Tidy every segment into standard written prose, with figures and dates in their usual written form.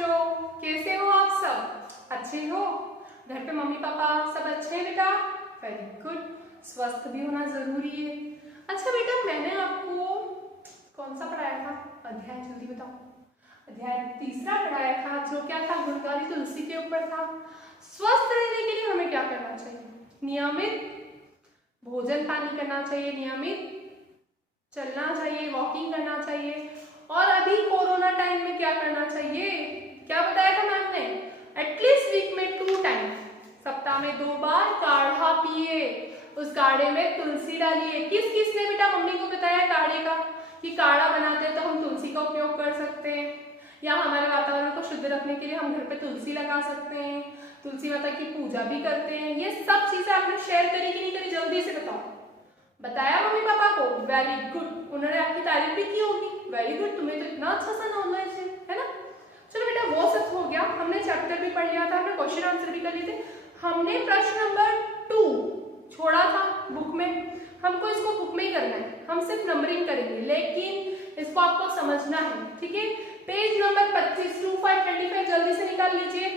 बच्चों, कैसे हो आप सब? अच्छे हो? घर पे मम्मी पापा सब अच्छे हैं बेटा? Very good. स्वस्थ भी होना जरूरी है। अच्छा बेटा, मैंने आपको कौन सा पढ़ाया था अध्याय? जल्दी बताओ। अध्याय तीसरा पढ़ाया था, जो क्या था? गुणकारी तुलसी के ऊपर था। स्वस्थ रहने के लिए हमें क्या करना चाहिए? नियमित भोजन पानी करना चाहिए, नियमित चलना चाहिए, वॉकिंग करना चाहिए। और अभी कोरोना टाइम में क्या करना चाहिए? क्या बताया था मैम ने? एटलीस्ट वीक में 2 टाइम, सप्ताह में 2 बार काढ़ा पिए। उस काढ़े में तुलसी डालिए। किस किस ने बेटा मम्मी को बताया काढ़े का, कि काढ़ा बनाते हैं तो हम तुलसी का उपयोग कर सकते हैं, या हमारे वातावरण को शुद्ध रखने के लिए हम घर पे तुलसी लगा सकते हैं, तुलसी माता की पूजा भी करते हैं। ये सब चीजें आपने शेयर करी कि नहीं करी? जल्दी से बताओ। बताया मम्मी पापा को? Very good. उन्होंने आपकी तारीफ भी की होगी। वेरी गुड, तुम्हें तो इतना अच्छा सा नॉलेज है ना। चलो बेटा, वो सब हो गया। हमने चैप्टर भी पढ़ लिया था, हमने क्वेश्चन आंसर भी कर लिए थे। हमने प्रश्न नंबर 2 छोड़ा था बुक में। हमको इसको बुक में ही करना है, हम सिर्फ नंबरिंग करेंगे, लेकिन इसको आपको समझना है, ठीक है। पेज नंबर 25 टू 525 जल्दी से निकाल लीजिए।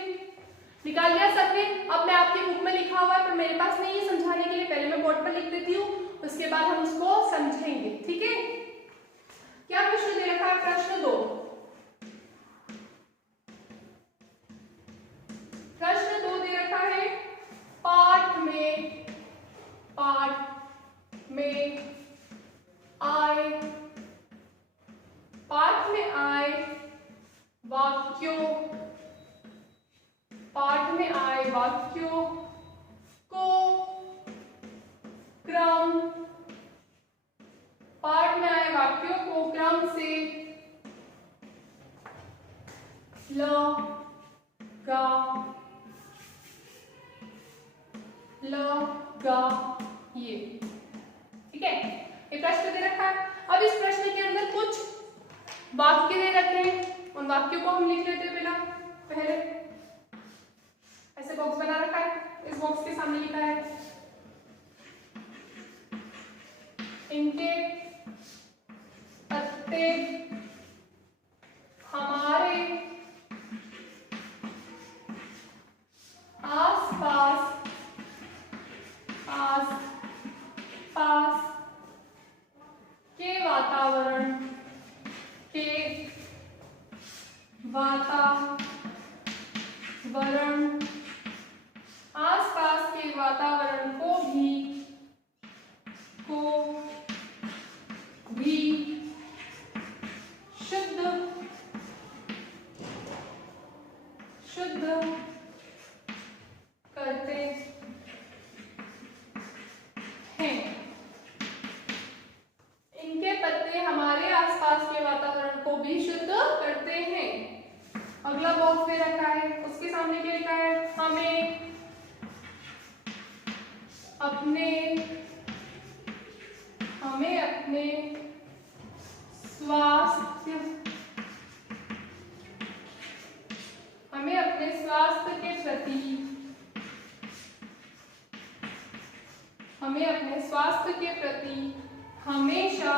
निकाल लिया सबने? अब मैं आपकी बुक में लिखा हुआ है, पर मेरे पास नहीं है समझाने के लिए। पहले मैं बोर्ड पर लिख देती हूँ, उसके बाद हम उसको समझेंगे, ठीक है। क्या प्रश्न दे रखा है? प्रश्न 2। प्रश्न 2 दे रखा है, पाठ में आए वाक्यों, पाठ में आए वाक्यों को क्रम, पाठ में आए वाक्यों को क्रम से लगाइए, ठीक है। ये प्रश्न दे रखा है। अब इस प्रश्न के अंदर कुछ वाक्य दे रखे हैं, उन वाक्यों को हम लिख लेते हैं पहला। पहले ऐसे बॉक्स बना रखा है, इस बॉक्स के सामने लिखा है, इनके पत्ते हमारे आसपास के वातावरण आसपास के वातावरण को भी शुद्ध करते हैं। इनके पत्ते हमारे आसपास के वातावरण को भी शुद्ध करते हैं। अगला बॉक्स दे रखा है, उसके सामने क्या लिखा है? हमें अपने स्वास्थ्य के प्रति हमेशा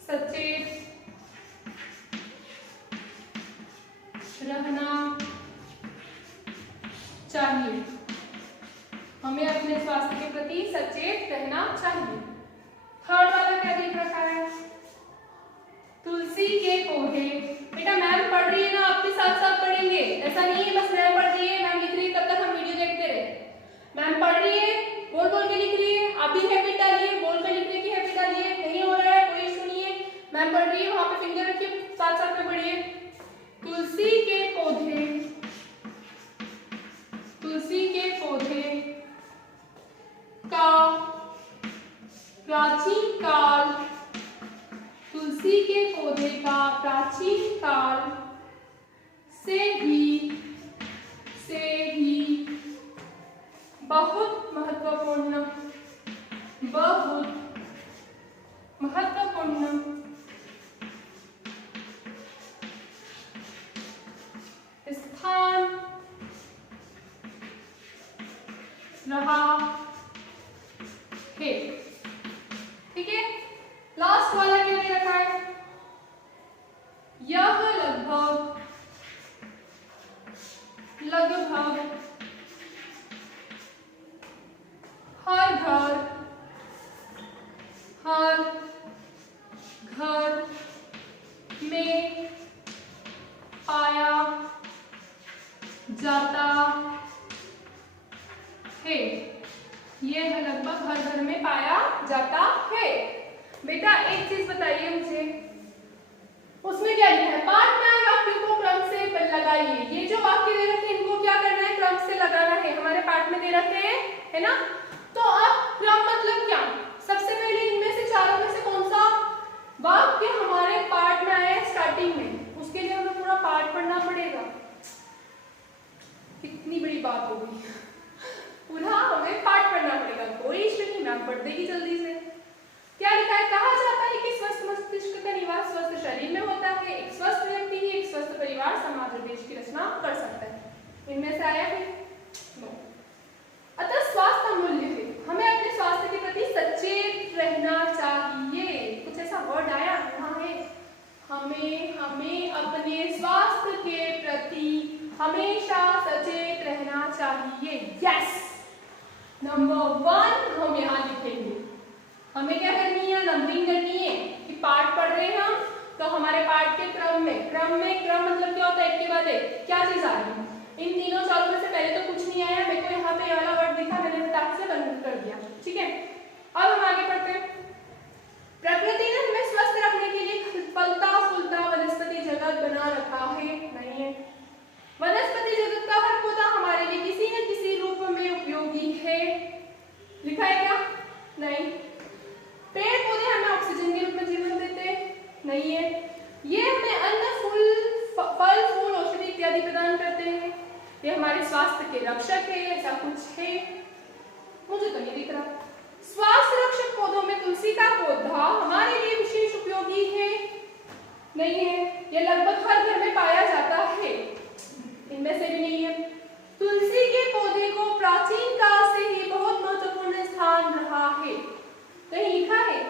सचेत रहना चाहिए। हमें अपने स्वास्थ्य के प्रति सचेत रहना चाहिए। थर्ड वाला क्या लिख रखा है? तुलसी के पौधे। बेटा मैम पढ़ रही है ना, आपके साथ साथ पढ़ेंगे, ऐसा नहीं है बस मैम पढ़ रही है, मैम लिख रही है, तब तक हम वीडियो देखते रहे। मैम पढ़ रही है, बोल बोल के लिख रही है, आप भी हैबिट डालिए, बोल के लिखने की हैबिट डालिए। नहीं हो रहा है कोई इशू नहीं है, मैम पढ़ रही है, वहां पे फिंगर रखिए, साथ साथ में पढ़िए। तुलसी के पौधे का प्राचीन काल से ही बहुत महत्वपूर्ण स्थान रहा है, ठीक है। लास्ट वाला क्या दे रखा है? यह लगभग लगभग हर घर में पाया जाता है। यह लगभग हर घर में पाया जाता है। बेटा एक चीज बताइए मुझे, उसमें क्या लिखा है? पाठ में वाक्यों को क्रम से लगाइए। ये जो वाक्य दे रखे हैं इनको क्या करना है? क्रम से लगाना है। हमारे पाठ में दे रखे हैं, है ना? तो अब क्रम मतलब क्या? सबसे पहले इनमें से चारों में से कौन सा वाक्य हमारे पाठ में आया है स्टार्टिंग में? उसके लिए हमें पूरा पाठ पढ़ना पड़ेगा। कितनी बड़ी बात हो गई, पूरा हमें पाठ पढ़ना पड़ेगा। कोई इश्यू नहीं, मैम पढ़ देगी जल्दी से। क्या लिखा है? कहा जाता है कि स्वस्थ मस्तिष्क का निवास स्वस्थ शरीर में होता है। एक स्वस्थ व्यक्ति ही एक स्वस्थ परिवार, समाज और देश की रचना कर सकता है। इनमें से आया है? नो। अतः स्वास्थ्य अमूल्य है। हमें अपने स्वास्थ्य के प्रति सचेत रहना चाहिए। कुछ ऐसा वर्ड आया यहाँ है? हमें अपने स्वास्थ्य के प्रति हमेशा सचेत रहना चाहिए। यस, नंबर 1 हम यहाँ लिखेंगे। हमें क्या करनी है? नंबरिंग करनी है कि पाठ पढ़ रहे हैं हम, तो हमारे पाठ के क्रम में क्रम मतलब क्या होता है? एक के बाद एक क्या चीज आ रही है? इन तीनों चारों में से पहले तो कुछ नहीं आया, मेरे को यहाँ पे वाला वर्ड दिखा, मैंने फटाक से बंद कर दिया। ठीक है, अब हम आगे बढ़ते हैं। प्रकृति ने हमें स्वस्थ रखने के लिए फलता फूलता वनस्पति जगत बना रखा है। नहीं है? वनस्पति जगत का हर पौधा हमारे लिए किसी न किसी रूप में उपयोगी है। लिखा है क्या? नहीं। पेड़ पौधे हमें ऑक्सीजन के रूप में जीवन देते हैं। नहीं है? ये हमें अन्न फल फूल औषधि इत्यादि प्रदान करते हैं। ये हमारे स्वास्थ्य के रक्षक है। ऐसा कुछ है? मुझे तो नहीं दिख रहा। स्वास्थ्य रक्षक पौधों में तुलसी का पौधा हमारे लिए विशेष उपयोगी है। नहीं है? ये लगभग हर घर में पाया जाता है। इनमें से भी नहीं है। तुलसी के पौधे को प्राचीन काल से ही बहुत महत्वपूर्ण स्थान रहा है। कहीं लिखा है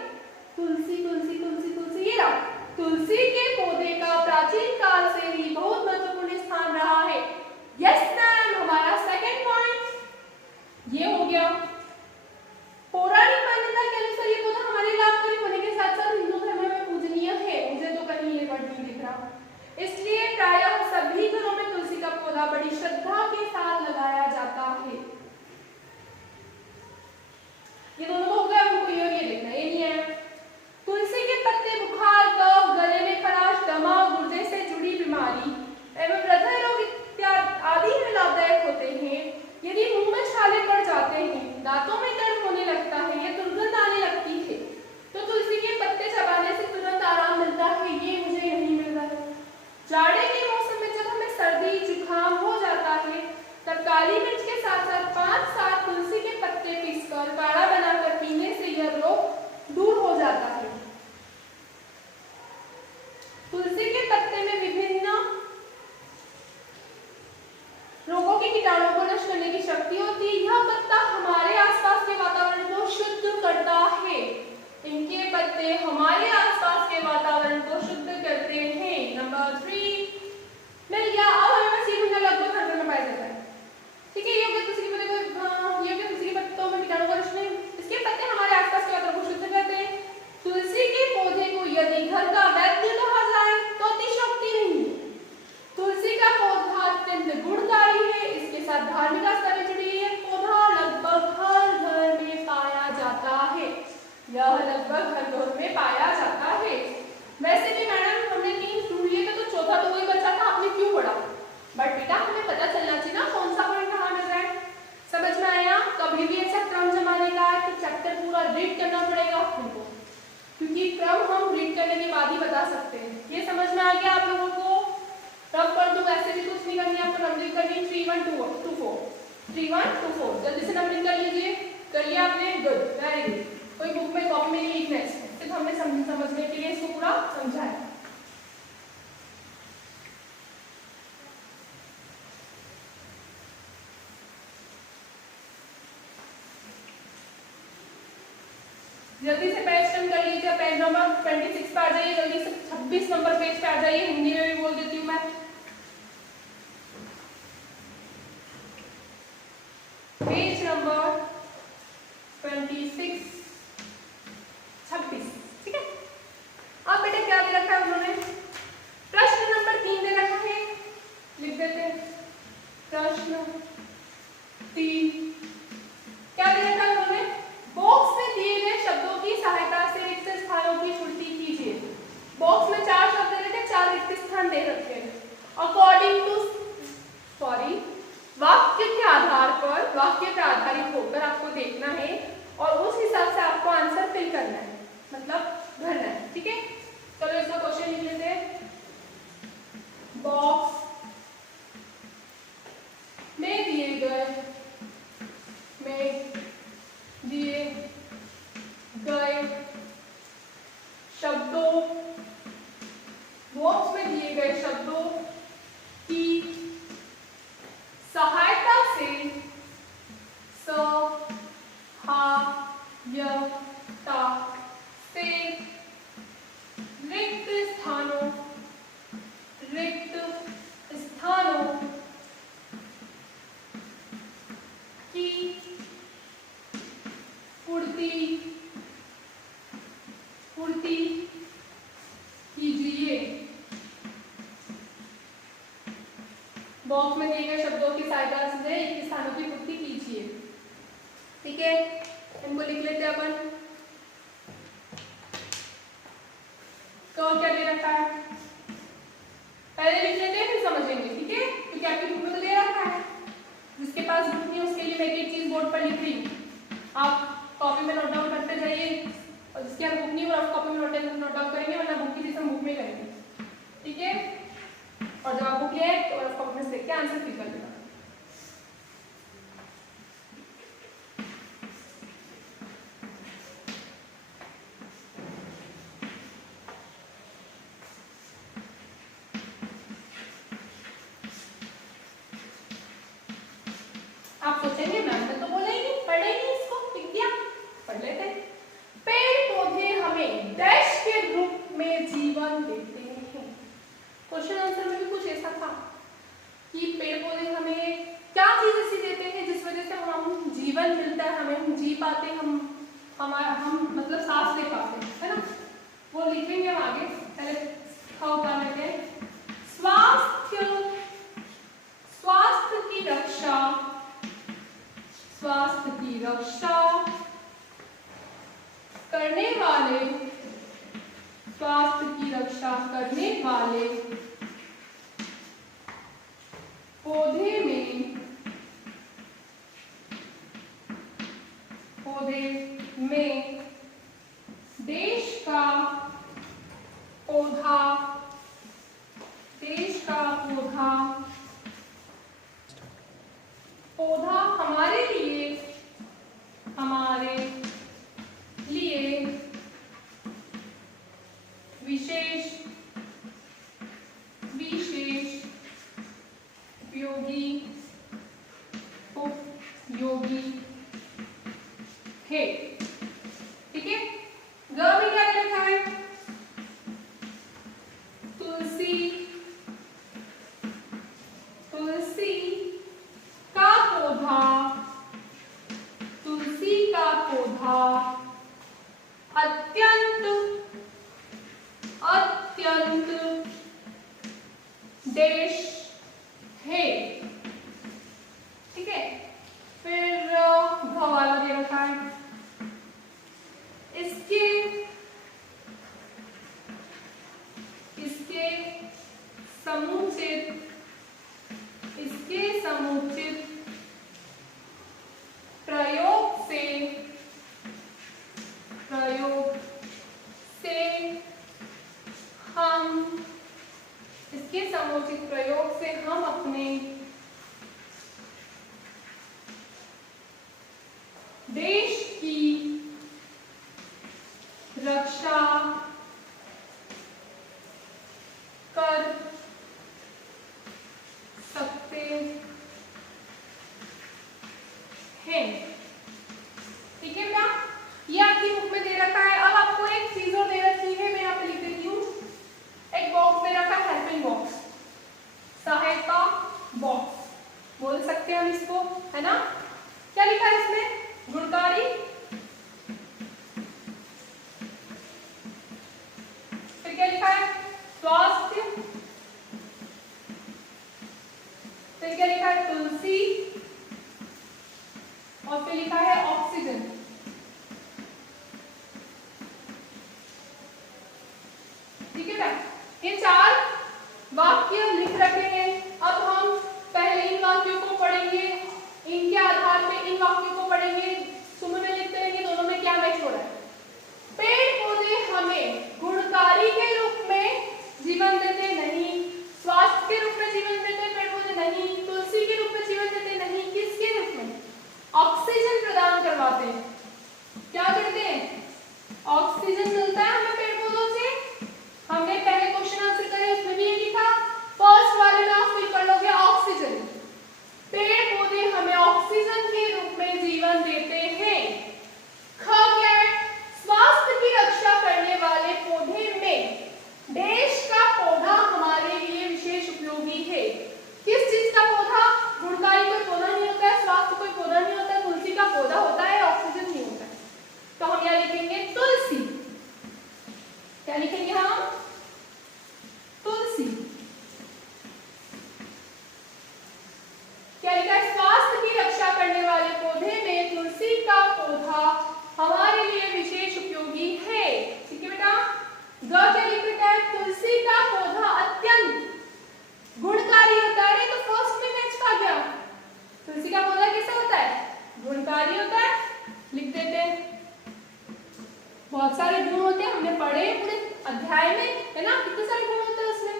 तुलसी तुलसी तुलसी तुलसी? ये रहा, तुलसी के पौधे का प्राचीन काल से ही बहुत महत्वपूर्ण स्थान रहा है। यस मैम, हमारा सेकंड पॉइंट ये हो गया। पौराणिक मान्यता के अनुसार ये पौधा हमारे लाभकारी होने के साथ साथ हिंदू धर्म में पूजनीय है। मुझे तो कहीं ये वर्ड नहीं दिख रहा, इसलिए प्रायः सभी घरों में तुलसी का पौधा बड़ी श्रद्धा के साथ लगाया जाता है। ये दोनों तो हो गए, हमको ये लिखना ये नहीं है। तुलसी के पत्ते बुखार, कफ, गले में खराश, दमा, गुर्दे से जुड़ी बीमारी एवं हृदय रोग इत्यादि आदि में लाभदायक होते हैं। यदि मुंह में छाले पड़ जाते हैं, दांतों में दर्द होने लगता है या दुर्गंध आने लगती है, तो तुलसी के पत्ते चबाने से तुरंत आराम मिलता है। ये मुझे नहीं मिल रहा है। जाड़े के मौसम में जब हमें सर्दी जुकाम हो जाता है, तब काली मिर्च के साथ साथ 5-7 तुलसी के पत्ते पीसकर काढ़ा बनाकर पीने से यह रोग दूर हो जाता है। तुलसी के पत्ते में विभिन्न रोगों के कीटाणुओं को नष्ट करने की शक्ति होती है। यह पत्ता हमारे आसपास के वातावरण को शुद्ध करता है। इनके पत्ते हमारे आसपास के वातावरण को शुद्ध करते हैं। नंबर 3 मिल गया। अब हमें बस ये ढूंढना लगभग हर घर में पाया जाता है। ठीक है, ये हो गया तुलसी के पत्ते को, ये हो गया तुलसी के पत्तों में कीटाणु का नष्ट नहीं। इसके पत्ते हमारे आसपास के वातावरण को शुद्ध करते हैं। तुलसी के पौधे को यदि घर का वैद्य कहा जाए तो अतिशयोक्ति नहीं है। तुलसी का पौधा अत्यंत गुणकारी है। इसके साथ धार्मिक आस्था भी जुड़ी है। पौधा लगभग हर घर में पाया जाता है। यह लगभग हर घर में पाया जाता है। वैसे भी मैडम हमने 3 ढूंढ लिए थे, तो चौथा तो वही बचा था, आपने क्यों पढ़ा? बट बेटा हमें पता चलना चाहिए ना कौन सा पॉइंट कहाँ मिल रहा है। समझ में आया? कभी भी ऐसा क्रम जमाने का है तो चैप्टर पूरा रीड करना पड़ेगा आपको, क्योंकि क्रम हम रीड करने के बाद ही बता सकते हैं। ये समझ में आ गया आप लोगों को? तब पर तो वैसे भी कुछ नहीं करनी, आपको नंबरिंग करनी 3 1 2 4 3 1 2 4। जल्दी से नंबरिंग कर लीजिए। करिए आपने? Good, very good. कोई बुक में कॉपी में नहीं लिखना है, सिर्फ हमने समझने के लिए इसको पूरा समझाया। जल्दी से पेज टर्न कर लीजिए, पेज नंबर 26 पे आ जाइए, जल्दी से 26 नंबर पेज पे आ जाइए, हिंदी में भी बोल देती हूँ मैं। पेज नंबर 26, 26, ठीक है। अब बेटा क्या दे रखा है उन्होंने, प्रश्न नंबर 3 दे रखा है, लिख देते हैं प्रश्न 3। क्या दे रखा है उन्होंने, बॉक्स में दिए गए शब्दों की सहायता से रिक्त स्थानों की पूर्ति कीजिए। बॉक्स में 4 शब्द दे रखे, 4 रिक्त स्थान दे रखे हैं। अकॉर्डिंग टू वाक्य के आधार पर, वाक्य पे आधारित होकर आपको देखना है और उस हिसाब से आपको आंसर फिल करना है, मतलब भरना है, ठीक है। चलो इसका क्वेश्चन लिख लेते हैं। बॉक्स में दिए गए शब्दों, बॉक्स में दिए गए शब्दों की सहायता से सहायता से रिक्त स्थानों की पूर्ति कीजिए। बॉक्स में दिए गए शब्दों की सहायता से रिक्त स्थानों की पूर्ति कीजिए, ठीक है। इनको लिख लेते हैं अपन। तो क्या दे रखा है, पहले लिख लेते हैं फिर समझेंगे, ठीक है, क्योंकि आपकी बुक में तो दे रखा है। जिसके पास बुक नहीं उसके लिए मैं एक चीज बोर्ड पर लिख रही हूँ, आप कॉपी में नोट डाउन करते जाइए, और जिसके पास बुक नहीं वो आप कॉपी में नोट डाउन करेंगे, वरना बुक की चीज हम बुक में करेंगे, ठीक है। और जब आप बुक ले तो आप कॉपी में देख के आंसर फिल कर देना। आप सोचेंगे मैम ने तो बोला ही नहीं, पढ़ा ही नहीं, इसको लिख दिया, पढ़ लेते हैं। पेड़ पौधे हमें डैश के रूप में जीवन देते हैं। क्वेश्चन आंसर में भी कुछ ऐसा था कि पेड़ पौधे हमें क्या चीज ऐसी देते हैं जिस वजह से हम जीवन मिलता है, हमें हम जी पाते, हम मतलब सांस ले पाते हैं, है ना। वो लिखेंगे हम आगे, पहले खाओ क्या लेते हैं। स्वास्थ्य की रक्षा करने वाले पौधे में देश का पौधा हमारे लिए विशेष उपयोगी है, ठीक है। ग में क्या लिखा है, तुलसी का पौधा अत्यंत देश है, ठीक है। फिर घ वाला दे रखा है, इसके समुचित प्रयोग से हम अपने देश की रक्षा कर सकते हैं, ठीक है बेटा। ये आपकी बुक में दे रखा क्या लिखेंगे हम? तुलसी। क्या लिखा है? स्वास्थ्य की रक्षा करने वाले पौधे में तुलसी का पौधा हमारे लिए विशेष उपयोगी है। ठीक है बेटा। क्या लिख रखा है? तुलसी का पौधा अत्यंत गुणकारी होता है। तो फर्स्ट में मैच खा गया। तुलसी का पौधा कैसा होता है? गुणकारी होता है। लिख देते हैं। बहुत सारे गुण होते हैं, हमने पढ़े पूरे अध्याय में, है ना? कितने सारे गुण होते हैं उसमें।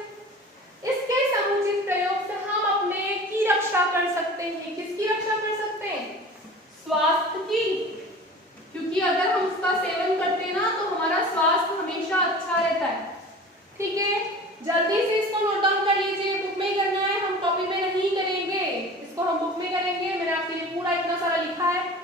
इसके समुचित प्रयोग से हम अपने की रक्षा कर सकते हैं। किसकी रक्षा कर सकते हैं? स्वास्थ्य की। क्योंकि अगर हम उसका सेवन करते हैं ना तो हमारा स्वास्थ्य हमेशा अच्छा रहता है। ठीक है, जल्दी से इसको नोट डाउन कर लीजिए। बुक में ही करना है, हम कॉपी में नहीं करेंगे। इसको हम बुक में करेंगे। मैंने आपके लिए पूरा इतना सारा लिखा है,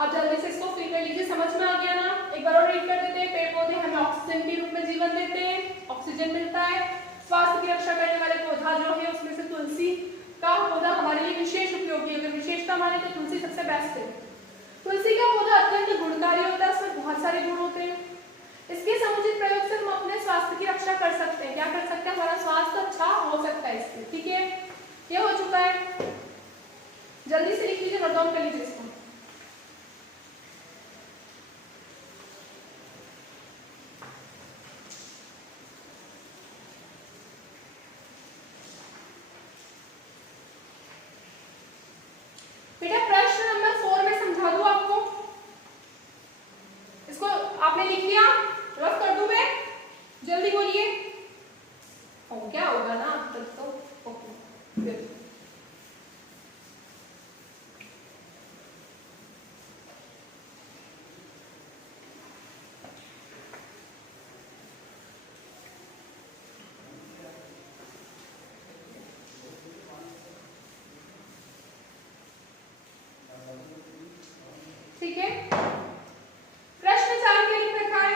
आप जल्दी से इसको फिल कर लीजिए। समझ में आ गया ना? एक बार और रीड कर देते हैं। पेड़ पौधे हमें ऑक्सीजन के रूप में जीवन देते हैं, ऑक्सीजन मिलता है। स्वास्थ्य की रक्षा करने वाले पौधा जो है उसमें से तुलसी का पौधा हमारे लिए विशेष उपयोगी है। अगर विशेषता माने तो तुलसी सबसे बेस्ट है। तुलसी का पौधा अत्यंत गुणकारी होता है, उसमें बहुत सारे गुण होते हैं। इसके समुचित प्रयोग से हम अपने स्वास्थ्य की रक्षा कर सकते हैं। क्या कर सकते हैं? हमारा स्वास्थ्य अच्छा हो सकता है इससे। ठीक है, ये हो चुका है। जल्दी से लिख लीजिए, नोट डाउन कर लीजिए इसको। बेटा प्रश्न नंबर 4 में समझा दूं आपको? इसको आपने लिख लिया? रफ कर दूं मैं? जल्दी बोलिए। हो क्या होगा ना अब तक तो। ओके, ठीक है। प्रश्न 4 के लिख रखा है।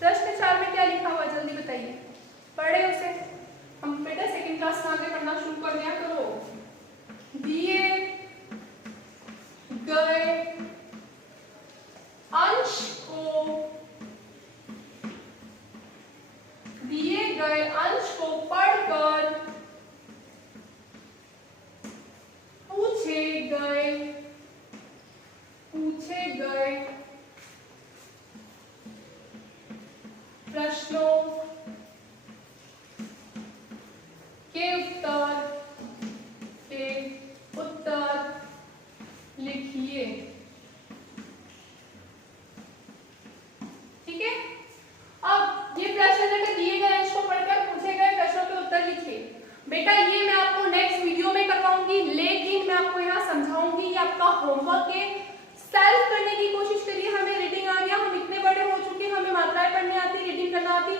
प्रश्न 4 में क्या लिखा हुआ जल्दी बताइए। पढ़े उसे। हम बेटा सेकंड क्लास में आगे पढ़ना शुरू कर दिया करो। दिए गए अंश को पढ़कर पूछे गए प्रश्नों के उत्तर लिखिए। ठीक है। अब ये प्रश्न है, दिए गए अंश को पढ़कर पूछे गए प्रश्नों के उत्तर लिखिए। बेटा ये मैं आपको नेक्स्ट वीडियो में करवाऊंगी, लेकिन मैं आपको यहाँ समझाऊंगी। ये आपका होमवर्क है, सेल्फ करने की कोशिश करिए। हमें रीडिंग आ गया, हम इतने बड़े हो चुके हैं, हमें मात्राएं पढ़नी आती, रीडिंग करना आती।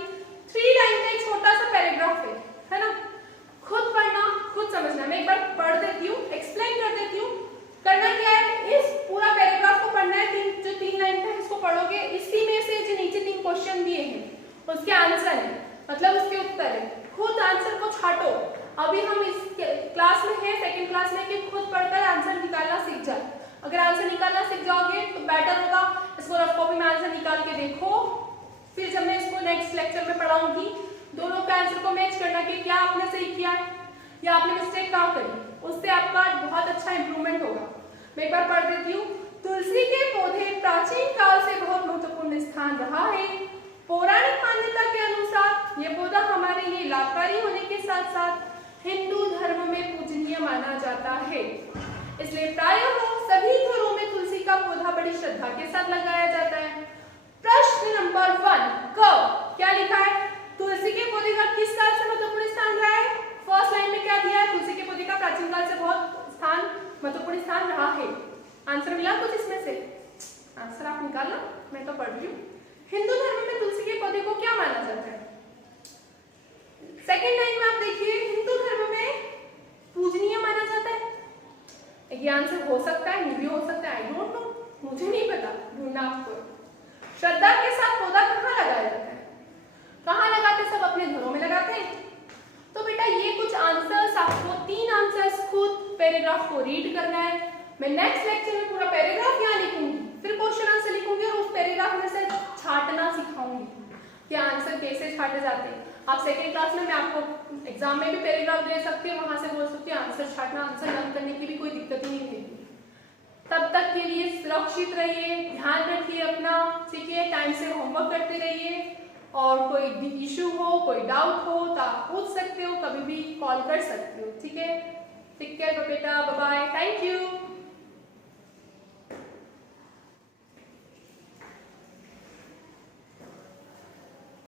3 लाइन का एक छोटा सा पैराग्राफ है ना? खुद पढ़ना, खुद समझना। मैं एक बार पढ़ देती हूँ, एक्सप्लेन कर देती हूँ। करना क्या है, इस पूरा पैराग्राफ को पढ़ना है। जो 3 लाइन का इसको पढ़ोगे, इसी में से जो नीचे 3 क्वेश्चन दिए हैं उसके आंसर है, मतलब उसके उत्तर है। खुद आंसर को छाटो। अभी हम इस क्लास में हैं, सेकंड क्लास में, कि खुद पढ़कर आंसर निकालना सीख जाए। अगर आंसर निकालना सीख जाओगे तो बेटर होगा। इसको रफ कॉपी में आंसर निकाल के देखो, फिर जब मैं इसको नेक्स्ट लेक्चर में पढ़ाऊंगी, दोनों के आंसर को मैच करना कि क्या आपने सही किया है या आपने मिस्टेक कहाँ करी, उससे आपका बहुत अच्छा इंप्रूवमेंट होगा। मैं एक बार पढ़ देती हूँ। तुलसी के पौधे प्राचीन काल से बहुत महत्वपूर्ण स्थान रहा है। पौराणिक मान्यता के अनुसार यह पौधा हमारे लिए लाभकारी होने के साथ साथ हिंदू धर्म में पूजनीय माना जाता है। इसलिए प्रायः सभी घरों में तुलसी का पौधा बड़ी श्रद्धा के साथ लगाया जाता है। प्रश्न नंबर 1 क क्या लिखा है? तुलसी के पौधे का किस काल से महत्वपूर्ण स्थान रहा है? फर्स्ट लाइन में क्या दिया है? तुलसी के पौधे का प्राचीन काल से बहुत महत्वपूर्ण स्थान रहा है। आंसर मिला कुछ इसमें से? आंसर आप निकालना, मैं तो पढ़ रही हूँ। हिंदू धर्म में तुलसी के पौधे को क्या माना जाता है? सेकेंड लाइन में आप देखिए, हिंदू धर्म में पूजनीय माना जाता है। ये आंसर हो सकता है, नहीं भी हो सकता है, आई डोंट नो, मुझे नहीं पता, ढूंढना आपको। श्रद्धा के साथ पौधा कहाँ लगाया जाता है? कहाँ लगाते हैं? सब अपने घरों में लगाते हैं। तो बेटा ये कुछ आंसर्स आपको, 3 आंसर्स खुद पैराग्राफ को रीड करना है, मैं नेक्स्ट लेक्चर में पूरा पैराग्राफ यहाँ लिखूंगी, फिर क्वेश्चन आंसर लिखूंगी और उस पैराग्राफ में से छांटना सिखाऊंगी कि आंसर कैसे छांटे जाते हैं। आप सेकेंड क्लास में मैं आपको एग्जाम में भी पैराग्राफ दे सकती हूँ, वहां से बोल सकती हूँ आंसर छांटना, आंसर लर्न करने की भी कोई दिक्कत ही नहीं होगी। तब तक के लिए सुरक्षित रहिए, ध्यान रखिए अपना, ठीक है, टाइम से होमवर्क करते रहिए और कोई इशू हो, कोई डाउट हो तो आप पूछ सकते हो, कभी भी कॉल कर सकते हो, ठीक है। टेक केयर बेटा, बाय बाय, थैंक यू।